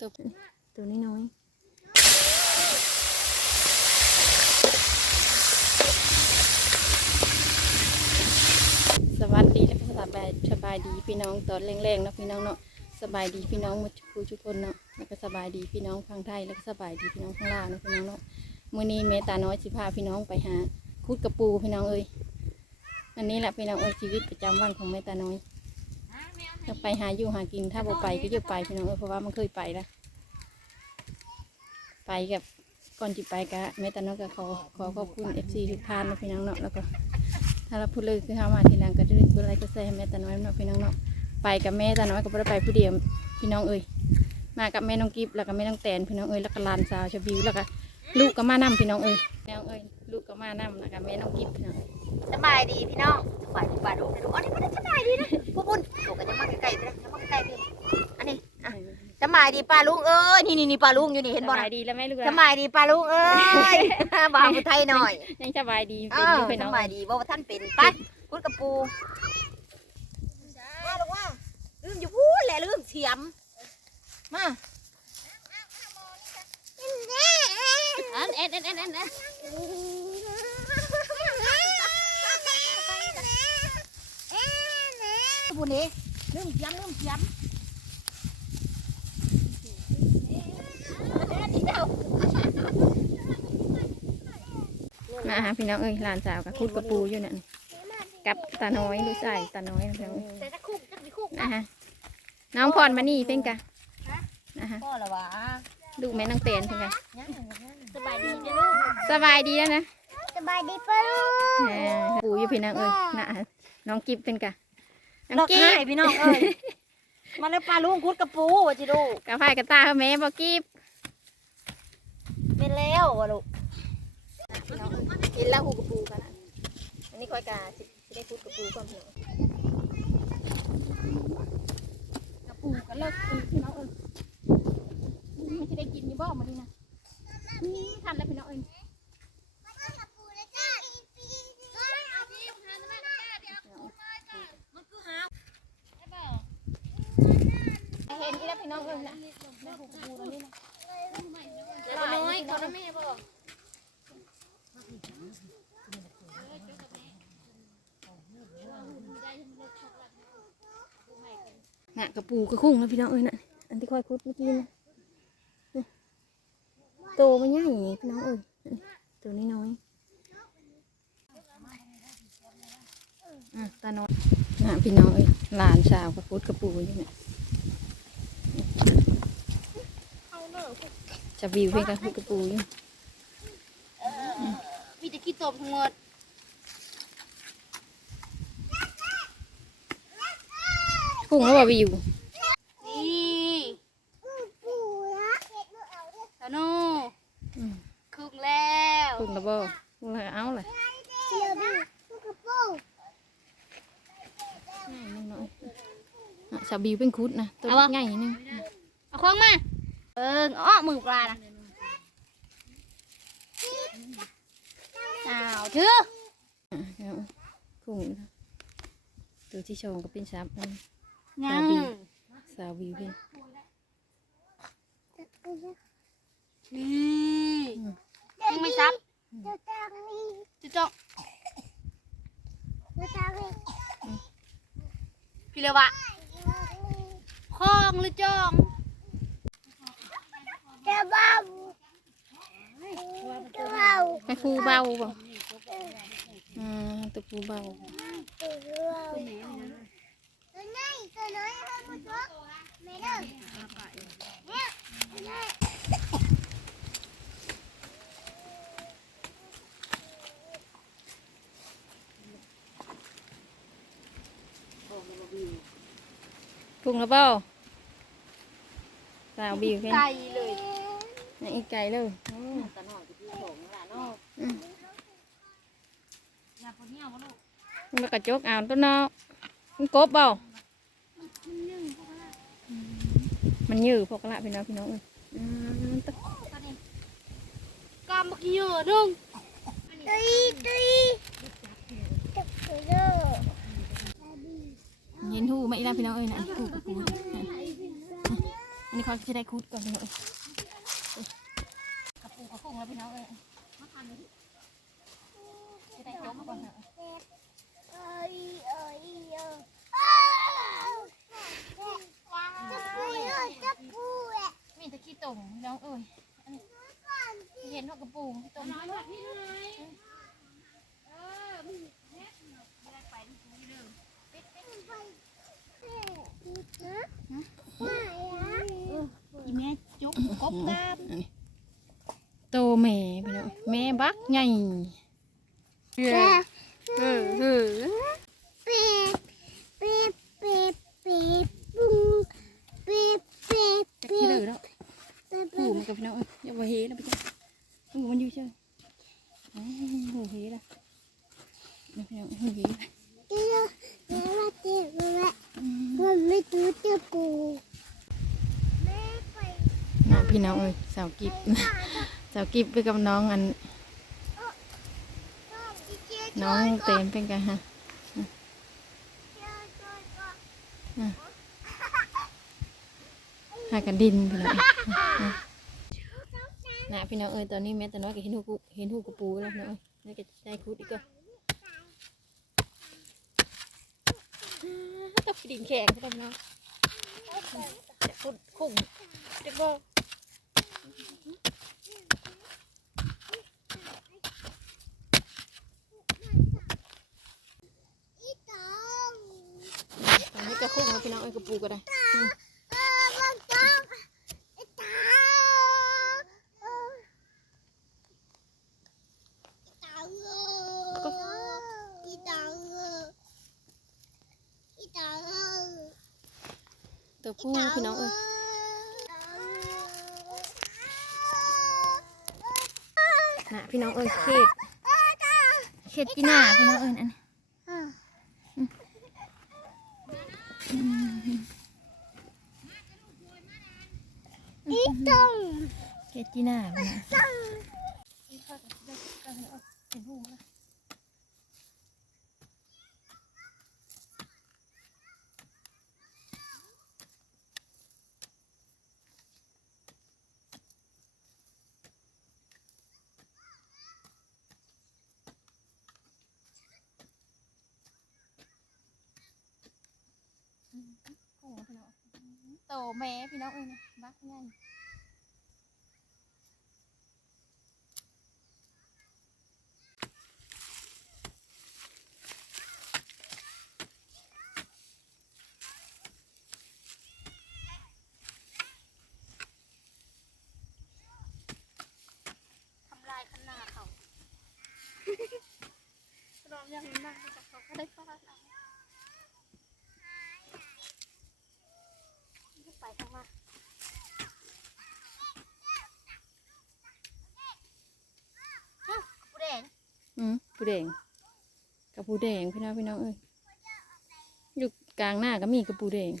ตัวตัวนี้น้อยสวัสดีและก็สบายสบายดีพี่น้องตอนแรงๆเนาะพี่น้องเนาะสบายดีพี่น้องมดทุกทุกคนเนาะแล้วก็สบายดีพี่น้องฟังไทยแล้วก็สบายดีพี่น้องข้างล่างเนาะพี่น้องเนาะมื้อนี้เมตาน้อยสิพาพี่น้องไปหาคุดกระปูพี่น้องเอ้ยอันนี้แหละพี่น้องเอ้ยชีวิตประจำวันของเมตาน้อย จะไปหาอยู่หากินถ้าบ่ไปก็จะไปพี่น้องเอ้ยเพราะว่ามันเคยไปแล้วไปกับก่อนจิไปกะแม่ตาน้องก็ขอขอขอบคุณเอฟซีทุกท่านนะพี่น้องเนาะแล้วก็ถ้าเราพูดเลยคือเข้ามาทีหลังก็จะได้พูดอะไรก็ใส่ให้แม่ตาน้อยเนาะพี่น้องเนาะไปกับแม่ตาน้อยก็ไม่ได้ไปผู้เดียวพี่น้องเอ้ยมากับแม่น้องกิฟแล้วก็แม่น้องแตนพี่น้องเอ้ยแล้วก็หลานสาวชาบิวแล้วก็ลูกก็มานํพี่น้องเอ้ยแม่น้องเอ้ยลูกก็มานํแล้วก็แม่น้องกิฟพี่น้องสบายดีพี่น้องสบายดีป่าดูไปดูอันนี้ก็สบายดีนะพวกบุญถูกกันยังมาใกล้ๆเลยยังมาใกล้ๆพี่อันนี้อะส บายดีป้าลุงเอ้ยนี่นี่นี่ป้าลุงอยู่นี่เห็นบ่สนะบายดีแล้วแม่ลูกสบายดีป้าลุงเอ้ย บ่าวผู้ไทยหน่อยยังสบายดีเอเป็นออยู่พี่สน้องบายดีบ่ว่าท่านเป็นไปพูดกับปูมาลูกว่าลืมอยู่พูดแหละลืมเสียมมาอันเอ็นเอ็นเอ็นเอ็นเอ็นพูดนี่ลืมเสียมลืมเสียม มาหาพี่น้องเอ้ยหลานสาวกับคุดกระปูอยู่นั่นกับตาน้อยลูกชายตาน้อยพี่น้องเอ้ยแต่ถ้าคุกจะมีคุกนะฮะน้องพรมานี่เป็นกะนะฮะพ่อละวะลูกแม่น้องเตนเป็นกะสบายดีจ้ะลูกสบายดีแล้วนะสบายดีป้าลูกเออปูอยู่พี่น้องเอ้ยนะฮะน้องกิฟเป็นกะน้ลอองกกิให้ฟพี่น้องเอ้ยมาแล้วปลาลุงคุดกระปูว่าจิลูกกับพายกับตาเขาแม่บอกกิฟ เป็นแล้ววะลูกกินแล้วหูกระปูกันนะอันนี้คอยกาสิสิได้คุดกระปูก่อนพี่น้องกระปูกันเลิกกินพี่น้องเอ้ยมันจะได้กินยี่บ่มาดีนะนี่ทำแล้วพี่น้องเอ้ยเห็นที่แล้วพี่น้องเอ้ยนะได้หูกระปูแล้วนี่นะ เดี๋ยวน้อยเขาแม่บอกน่ะกระปูกระคุ้งแล้วพี่น้องเอ้ยน่ะอันที่คอยคุดเมื่อกี้นะนี่โตมันใหญ่พี่น้องเอ้ยนี่ตัวนี้น้อยอะตาน้อยน่ะพี่น้องเอ้ยหลานสาวกับคุดกระปูอยู่เนี่ย จะวิวเพื่อนกับคุดกระปูอยู่มีแต่ขี้ตมทั้งหมดกุ้งแล้วบ่วิวนี่สนุอืมคึกแล้วกุ้งแล้วบ่กุ้งแล้วเอาเลยน้อยๆอะชาวบิวเป็นคุดนะตัวใหญ่นึงเอาของมาเอออ้อมือปลานะอ้าวถือเอากุ้งนะตัวที่ชองก็เป็นซับอันยังสาวิวเนี่ยังไม่ซับจะจ้องพี่เลวะคล้องหรือจ้องจะบ้าจะบ้า ให้ ฟูเบาบ่อืมตัวฟูเบาตัวน้อยตัวน้อยให้มันชกไม่ได้เนี่ยกุ้งแล้วเปล่าสาวบิวเพื่อนไกลเลยนี่อีกไก่เลยตะหน่อยที่โถงนั่นแหละเนาะ อืม อย่าคนเนี้ยวะลูก มันกระจกอ่านต้นเนาะมันกบเปล่ามันยืดพวกละพี่น้องพี่น้องเอ้ยอืมตะกามเมื่อกี้เยอะนึงตุยตุยเห็นหูไมอีล่ะพี่น้องเอ้ยนะหูกระปูอันนี้เขาจะได้คุดก่อนพี่น้องเอ้ยกระปูกระพุ้งแล้วพี่น้องเอ้ยมาทำเลยจะได้จบก่อนเถอะ มีแต่ขี้ตุ่มพี่น้องเอ้ยอันนี้เห็นหัวกระปูขี้ตุ่มอีแม่จุกกบกามโตแม่พี่น้องแม่บักใหญ่เออเออเออ ปีบปีบปีบปีบปุ้งปีบปีบ จะ ปี ขี้ บ เลยแล้วหูมันกับพี่น้องเอ้ยอย่าว่าเฮนะพี่จ้าหูมันอยู่เชื่ออ้าวหูเฮละนี่พี่น้องหูเฮละ เดี๋ยวเดี๋ยวว่าเจ็บละมันไม่รู้จะปูแม่ไป น้อง พี่น้องเอ้ยสาวกิบสาวกิบไปกับน้องอัน น้องเต็มเป็นกันฮะหากันดินพี่น้องนะพี่น้องเอ้ยตอนนี้แม่แต่น้อยก็เห็นหูกูเห็นหูกระปูแล้วน้องเอ้ยนี่ก็ได้คุดอีกก็จับดินแข็งใช่ไหมน้องจะคุดคุ้งจะก็อีตอง ตอนนี้ก็คุ้งแล้วพี่น้องเอ้กระปูก็ได้ตัวผู้พี่น้องเอ้ยนะพี่น้องเอ้ยเขตเขตกีหน้าพี่น้องเอ้ยอันนี้ อีตองเกตกีหน้าพี่น้อง ตอง กุ้งพี่น้อง โตแม่พี่น้องเอ้ยนะบักง่ายทำลายขนาดเขาลองยังนั่งจากเขาก็ได้ฟาดเอาไปทางมา ผู้แดง อืมปูแดงกับปูแดงพี่น้องพี่น้องเอ้ยอยู่กลางหน้าก็มีกับปูแดง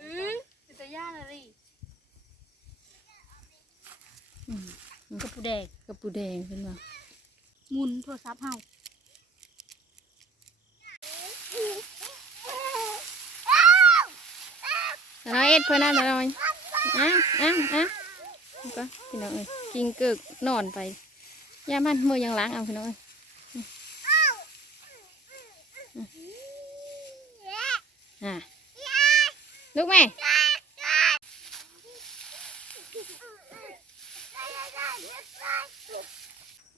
อืมจะย่านอะไรอืมกับผู้แดงกับปูแดงเป็นว่าหมุนโทรศัพท์เฮาแต่เราเอ็ดเพื่อนนะแต่เรา อ้าวอ้าวอ้าวก็พี่น้องเอ้ยกินเกิกนอนไปย่ามันมือยังล้างเอาพี่น้องเอ้ยอะลูกแม่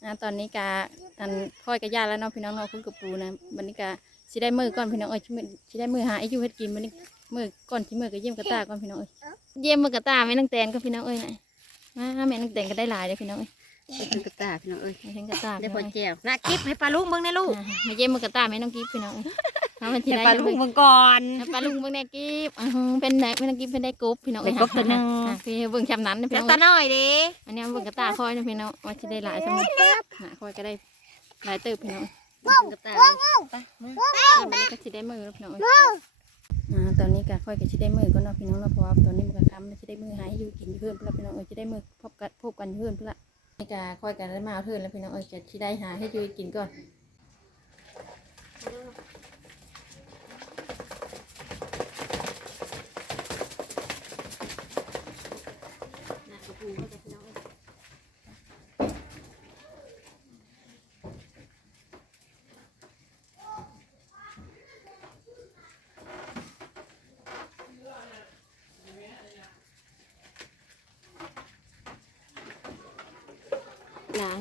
อะตอนนี้กาอันพ่อยกับย่าแล้วเนาะพี่น้องเนาะคุณกับปูนะวันนี้กาสิได้มือก่อนพี่น้องเอ้ยสิได้มือหาอ้ยูเฮ็ดกินวันนี้มือก่อนที่มือก็เยี่ยมกระตาก่อนพี่น้องเอ้ย เยี่ยมมือกระตาแม่นังแตนก็พี่น้องเอ้ยนะมาแม่นังแตนก็ได้หลายเลยพี่น้องเอ้ยเป็นกระตาพี่น้องเอ้ยมาเห็นกระตาได้พี่พน้อองเอ้ยแก้วนะกิ๊บให้ปลาลุงเบิ่งในลูกอ่ามาเยี่ยมมือกระตาแม่น้องกิฟพี่น้องเอ้ยเอามาทีให้ไรปลาลุงเบิ่งก่อนให้ปลาลุงเบิ่งแน่กิฟอ่าฮะเป็นไหนแม่น้องกิฟเป็นได้กบพี่น้องเอ้ยได้กบตัวหนึ่งอะพี่เบิ่งชำนั้นนะพี่แล้วน้องตาเอ้ยน้อยเด้อันนี้เบิ่งกระตาคอยนะพี่น้องว่าจะได้หลายสมุดหาคอยก็ได้หลายเติบพี่น้องกระตาไปมือมันก็สิได้มือแล้วพี่น้องเอ่าตอนนี้ก็ค่อยก็สิได้มือก็เนาะพี่น้องเนาะเพราะว่าตอนนี้มันก็ค้ำสิได้มือหายอยู่กินอยู่เพื่อนเพื่อนพี่น้องเอ้ยสิได้มือพบกันพบกันอยู่เพื่อนเพื่อนละนี่ก็ค่อยกันได้มาเอาเพื่อนแล้วพี่น้องเอ้ยจะสิได้หาให้อยู่กินก่อน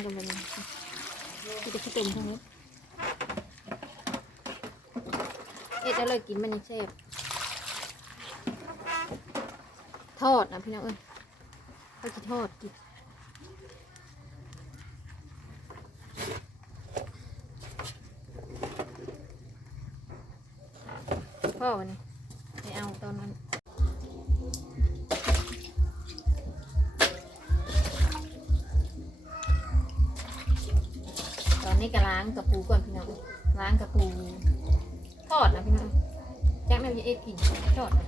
างกันเลยที่จะคิดเต็มทั้งนี้เอ็ดแล้วเลยกินมันยังเซฟทอดนะพี่น้องเอ้ยเขาจะทอดกิน น้องล้างกระปูทอดนะพี่น้องแจ็คแม่พี่เอ็ดกินทอดนะ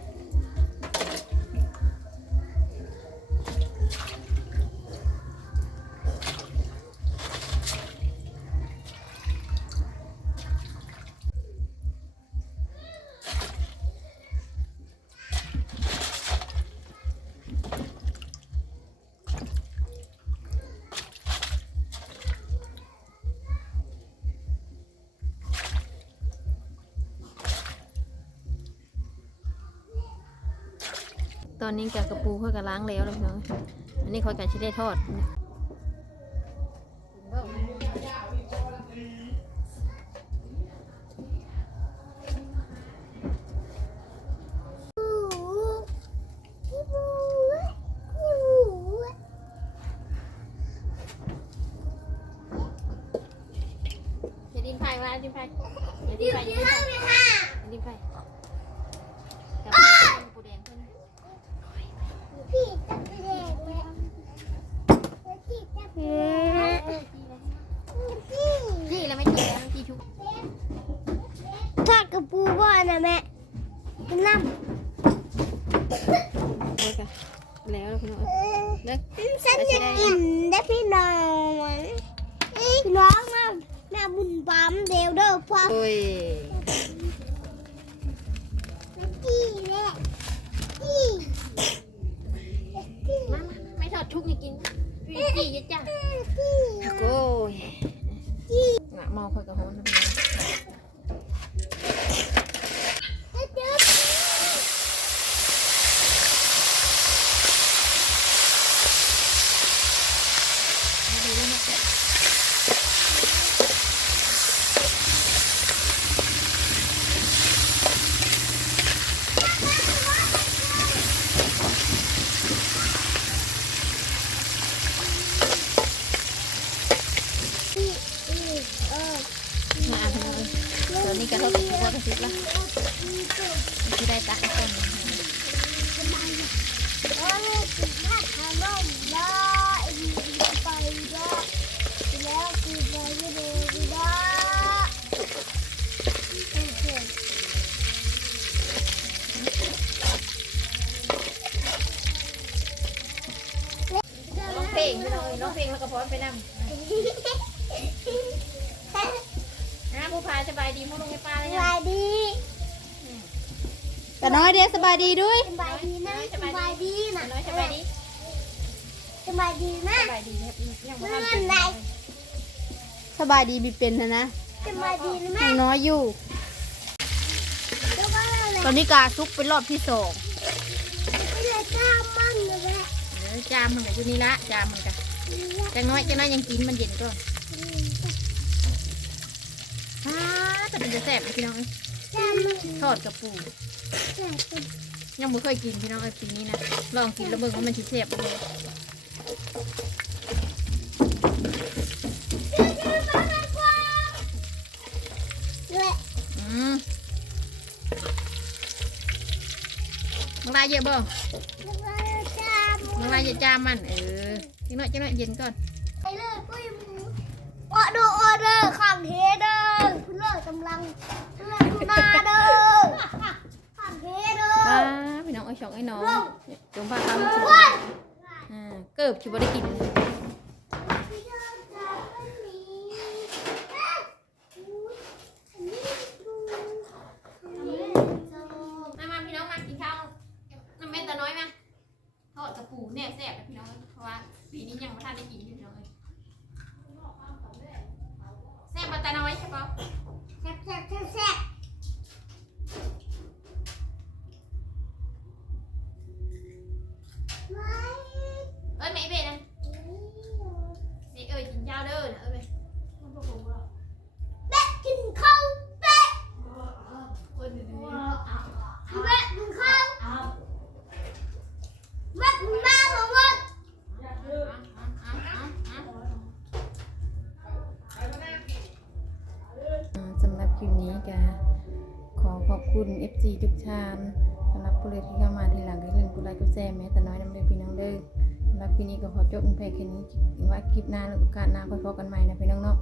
อนนี้กกระปูเขาก็ล้างแล้วนะพี่น้องอันนี้เขาจะชิได้ทอดจะดินไผ่ว่าดินไผ่จะดินไผ่จะดินไผ่จะดินไผ่กับปูแดงเพิ่น พี่จะไปแดงไหมพี่ จะไปแดงพี่พี่แล้วไม่เจอแล้วพี่ชุบทอดกระปูบ่อนะแม่น้ำโอ้ยค่ะแล้วพี่น้องเลิกฉันจะกินได้พี่น้องพี่น้องมาแม่บุญปั๊มเดียวเด้อพ่อโอ้ยพี่แหละพี่พี่มามาไม่ทอดชุกนี่กิน พี่ยจ้ะโอ้ยหน้ามองคอยกระโหนนะพี่น้อง เด้อ มาดูแล้วนะมาอ่านพี่น้องตอนนี้กระทบกับตัวกระซิบละที่ได้ตักกัน เอ้ยถ้าทำร่มได้ไปได้แล้วคือไปไม่ได้ได้ ร้องเพลงพี่น้อง ร้องเพลงแล้วก็พร้อมไปนั่งนะผู้พาสบายดีมุ่งลงให้ป้าเลยสนะบายดีแต่น้อยเดียวสบายดีด้วย สบายดีนะสบายดีนะน้อยสบายดีสบายดีนะ สบายดีครับยังไม่เมื่ทันอไหรสบายดีมีเป็นนะนะสบายดีนะแม่ยังน้อยอยู่ แล้วก็อะไรตอนนี้กาซุกเป็นรอบที่สอง ไม่เลยข้ามมั่งเลยแม่ เดี๋ยวจามมันกับอยู่นี่ละจามมันกับ จังน้อยจังน้อยยังกินมันเย็นก่อนฮ่าแต่เป็นจะแซ่บนะพี่น้องเอ้ยข้ามมั่งทอดกับปูยังไม่เคยกินพี่น้องเอ้ยปีนี้นะลองกินแล้วเบิ่งว่ามันสิแซ่บบ่เลยอืมมังลายเยอะบ่แล้วก็ข้ามมังลายอย่าจามมันเออ จังน้อยจังน้อยเย็นก่อนไปเลยปุ้ยหมูออเดอร์ออเดอร์ข้างเฮเดอร์คุณเลิกกำลังคุณเลิกดูหน้าเด้อข้างเฮเดอป้าร์พี่น้องไอ้ช่องไอ้น้องจงพาตามมาอ่าเกิบชิบได้กิน มามาพี่น้องมากินข้าวน้ำเม็ดตาน้อยมาทอดกระปูเนี่ยแซ่บนะพี่น้องเพราะว่าปีนี้ ยังไม่ทันได้กินพี่น้องเลย ก็ขอจบลงไปแค่นี้ว่าคลิปหน้าหรือโอกาสหน้าค่อยพบกันใหม่นะพี่น้องเนาะ